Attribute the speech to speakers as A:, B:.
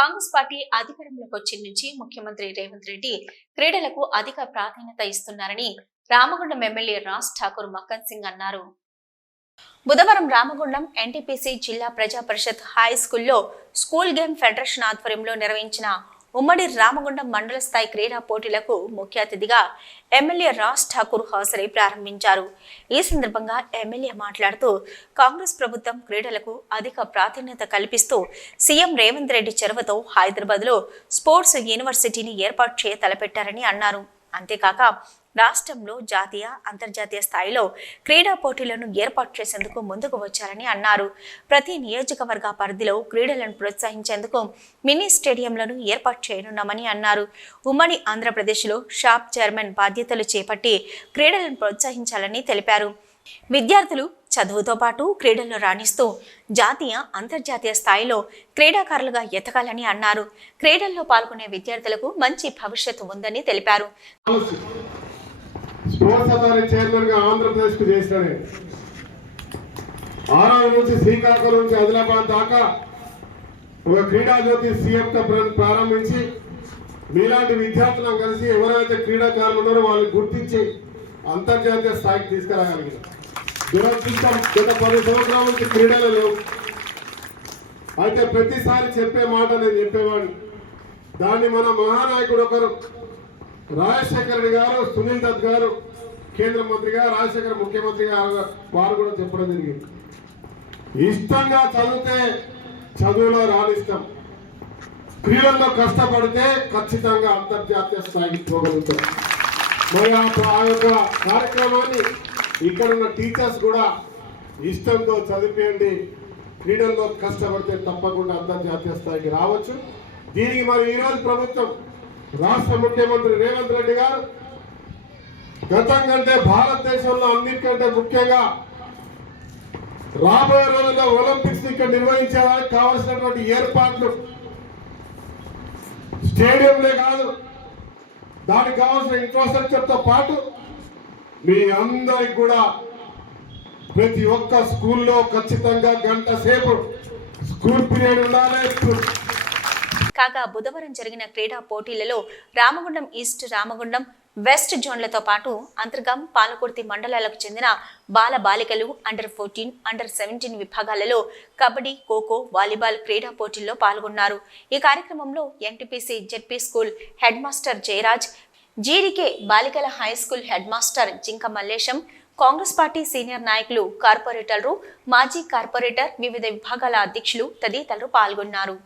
A: Congress party అధికారంలోకి వచ్చిన నుంచి ముఖ్యమంత్రి రేవంత్ రెడ్డి క్రీడలకు అధిక ప్రాధాన్యత ఇస్తున్నారని రామగుండం ఎమ్మెల్యే రాజ్ ఠాకూర్ మక్కన్ సింగ్ అన్నారు. బుధవారం రామగుండం ఎన్టీపీసీ జిల్లా ప్రజా పరిషత్ హై స్కూల్లో స్కూల్ గేమ్ ఫెడరేషన్ ఆధ్వర్యంలో నిర్వహించిన ఉమ్మడి రామగుండం మండల స్థాయి క్రీడా పోటీలకు ముఖ్య అతిథిగా ఎమ్మెల్యే రాజ్ ఠాకూర్ హాజరై ప్రారంభించారు. ఈ సందర్భంగా ఎమ్మెల్యే మాట్లాడుతూ కాంగ్రెస్ ప్రభుత్వం క్రీడలకు అధిక ప్రాధాన్యత కల్పిస్తూ సీఎం రేవంత్ రెడ్డి చొరవతో హైదరాబాద్లో స్పోర్ట్స్ యూనివర్సిటీని ఏర్పాటు చేయ తలపెట్టారని అన్నారు. అంతేకాక రాష్ట్రంలో జాతీయ అంతర్జాతీయ స్థాయిలో క్రీడా పోటీలను ఏర్పాటు చేసేందుకు ముందుకు వచ్చారని అన్నారు. ప్రతి నియోజకవర్గ పరిధిలో క్రీడలను ప్రోత్సహించేందుకు మినీ స్టేడియంలను ఏర్పాటు చేయనున్నామని అన్నారు. ఉమ్మడి ఆంధ్రప్రదేశ్లో షాప్ చైర్మన్ బాధ్యతలు చేపట్టి క్రీడలను ప్రోత్సహించాలని తెలిపారు. విద్యార్థులు చదువుతో పాటు క్రీడల్లో రాణిస్తూ జాతీయ అంతర్జాతీయ స్థాయిలో క్రీడాకారులుగా ఎతకాలని అన్నారు. క్రీడల్లో పాల్గొనే విద్యార్థులకు మంచి భవిష్యత్తు ఉందని తెలిపారు.
B: స్పోర్ట్స్ అథారిటీ చైర్మన్గా ఆంధ్రప్రదేశ్కు ఆరావు నుంచి శ్రీకాకుళం నుంచి ఆదిలాబాద్ దాకా ఒక క్రీడా జ్యోతి సీఎం ప్రారంభించి మీలాంటి విద్యార్థులను కలిసి ఎవరైతే క్రీడాకారులు ఉన్నారో వాళ్ళని గుర్తించి అంతర్జాతీయ స్థాయికి తీసుకురాగలిగిన దురదృష్టం గత పది సంవత్సరాల నుంచి క్రీడలు లేవు అయితే ప్రతిసారి చెప్పే మాట నేను చెప్పేవాడిని. దాన్ని మన మహానాయకుడు ఒకరు రాజశేఖర్ గారు సునీల్ దత్ గారు కేంద్ర మంత్రిగా రాజశేఖర్ ముఖ్యమంత్రి గారు వారు కూడా చెప్పడం జరిగింది. ఇష్టంగా చదివితే చదువులో రాణిస్తాం క్రీడల్లో కష్టపడితే ఖచ్చితంగా అంతర్జాతీయ స్థాయికి పోగలుగుతాం. మరి ఆ యొక్క కార్యక్రమాన్ని ఇక్కడ ఉన్న టీచర్స్ కూడా ఇష్టంతో చదివేయండి క్రీడల్లో కష్టపడితే తప్పకుండా అంతర్జాతీయ స్థాయికి రావచ్చు. దీనికి మరి ఈరోజు ప్రభుత్వం రాష్ట్ర ముఖ్యమంత్రి రేవంత్ రెడ్డి గారు గతం కంటే భారతదేశంలో అన్నిటికంటే ముఖ్యంగా రాబోయే రోజుల్లో ఒలింపిక్స్ ఇక్కడ నిర్వహించడానికి కావలసినటువంటి ఏర్పాట్లు స్టేడియంలే కాదు దానికి కావాల్సిన ఇన్ఫ్రాస్ట్రక్చర్తో పాటు మీ అందరికి కూడా ప్రతి ఒక్క స్కూల్లో ఖచ్చితంగా గంట సేపు స్కూల్ పీరియడ్ ఉండాలి.
A: కాగా బుధవారం జరిగిన క్రీడా పోటీలలో రామగుండం ఈస్ట్ రామగుండం వెస్ట్ జోన్లతో పాటు అంతర్గం పాలకుర్తి మండలాలకు చెందిన బాల బాలికలు అండర్ ఫోర్టీన్ అండర్ సెవెంటీన్ విభాగాలలో కబడ్డీ ఖోఖో వాలీబాల్ క్రీడా పోటీల్లో పాల్గొన్నారు. ఈ కార్యక్రమంలో NTPC ZP school head master Jayaraj జీరికే బాలికల హై స్కూల్ హెడ్ మాస్టర్ జింక మల్లేశం కాంగ్రెస్ పార్టీ సీనియర్ నాయకులు కార్పొరేటర్లు మాజీ కార్పొరేటర్ వివిధ విభాగాల అధ్యక్షులు తదితరులు పాల్గొన్నారు.